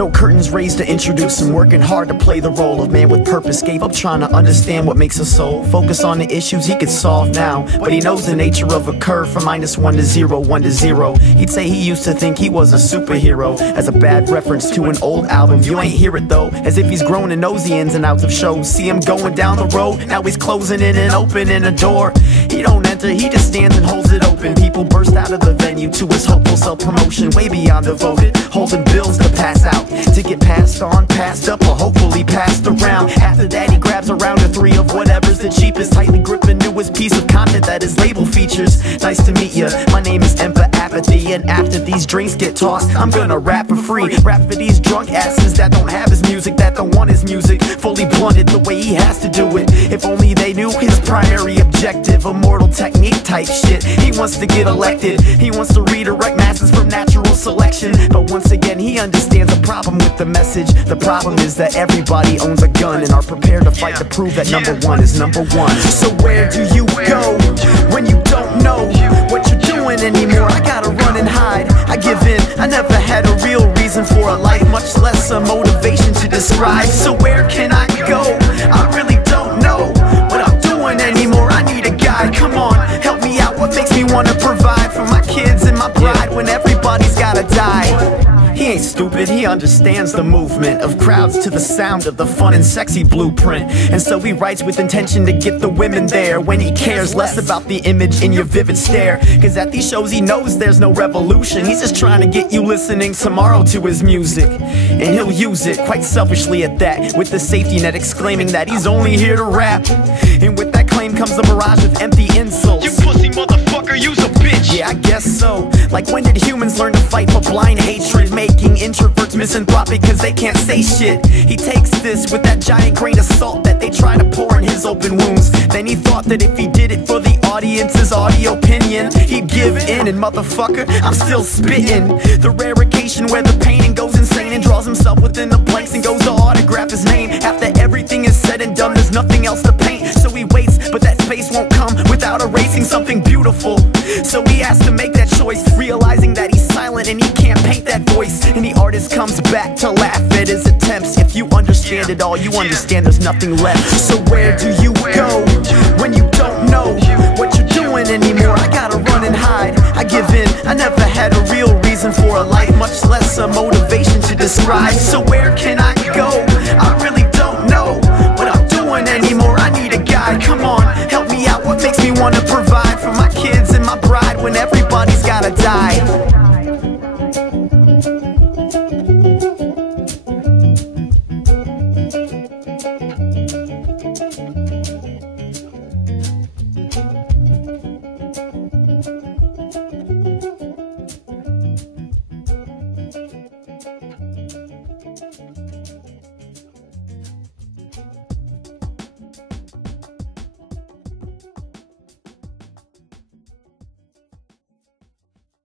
No curtains raised to introduce him, working hard to play the role of man with purpose. Gave up trying to understand what makes a soul, focus on the issues he could solve now. But he knows the nature of a curve from -1 to 0, 1 to 0. He'd say he used to think he was a superhero, as a bad reference to an old album. You ain't hear it though, as if he's grown and knows the ins and outs of shows. See him going down the road, now he's closing it and opening a door. He don't enter, he just stands and holds it open. People burst out of the venue to his hopeful self-promotion, way beyond devoted, holding bills to pass out, to get passed on, passed up, or hopefully passed around. After that he grabs a round or 3 of whatever's the cheapest, tightly gripping newest piece of content that his label features. Nice to meet ya, my name is Emperor Apathy, and after these drinks get tossed, I'm gonna rap for free. Rap for these drunk asses that don't have his music, that don't want his music fully blunted the way he has to do it. If only they knew his primary objective, immortal technique type shit. He wants to get elected, he wants to redirect masses from natural selection. But once again he understands the problem with the message. The problem is that everybody owns a gun and are prepared to fight to prove that number one is number one. So where do you go when you don't know what you're doing anymore? I gotta run and hide, I give in. I never had a real reason for a life, much less a motivation to describe. So where can I go? I really don't know what I'm doing anymore. I need a guide, come on, help me out. What makes me wanna provide for my kids and my bride when everybody's gotta die? He ain't stupid, he understands the movement of crowds to the sound of the fun and sexy blueprint. And so he writes with intention to get the women there, when he cares less about the image in your vivid stare. Cause at these shows he knows there's no revolution, he's just trying to get you listening tomorrow to his music. And he'll use it, quite selfishly at that, with the safety net exclaiming that he's only here to rap. And with that claim comes a barrage of empty insults. You pussy motherfucker, you's a bitch. Yeah, I guess so. Like when did humans learn to fight for blind hatred, making introverts misanthropic cause they can't say shit? He takes this with that giant grain of salt that they try to pour in his open wounds. Then he thought that if he did it for the audience's audio opinion, he'd give in, and motherfucker, I'm still spitting. The rare occasion where the painting goes insane and draws himself within the blanks and goes to autograph his name. After everything is said and done, there's nothing else to paint. So he waits, but that space won't come without erasing something beautiful. So he has to make that choice, realizing that he's silent and he can't paint that voice. And the artist comes back to laugh at his attempts. If you understand it all, you understand there's nothing left. So where do you go when you don't know what you're doing anymore? I gotta run and hide, I give in. I never had a real reason for a life, much less a motivation to describe. So where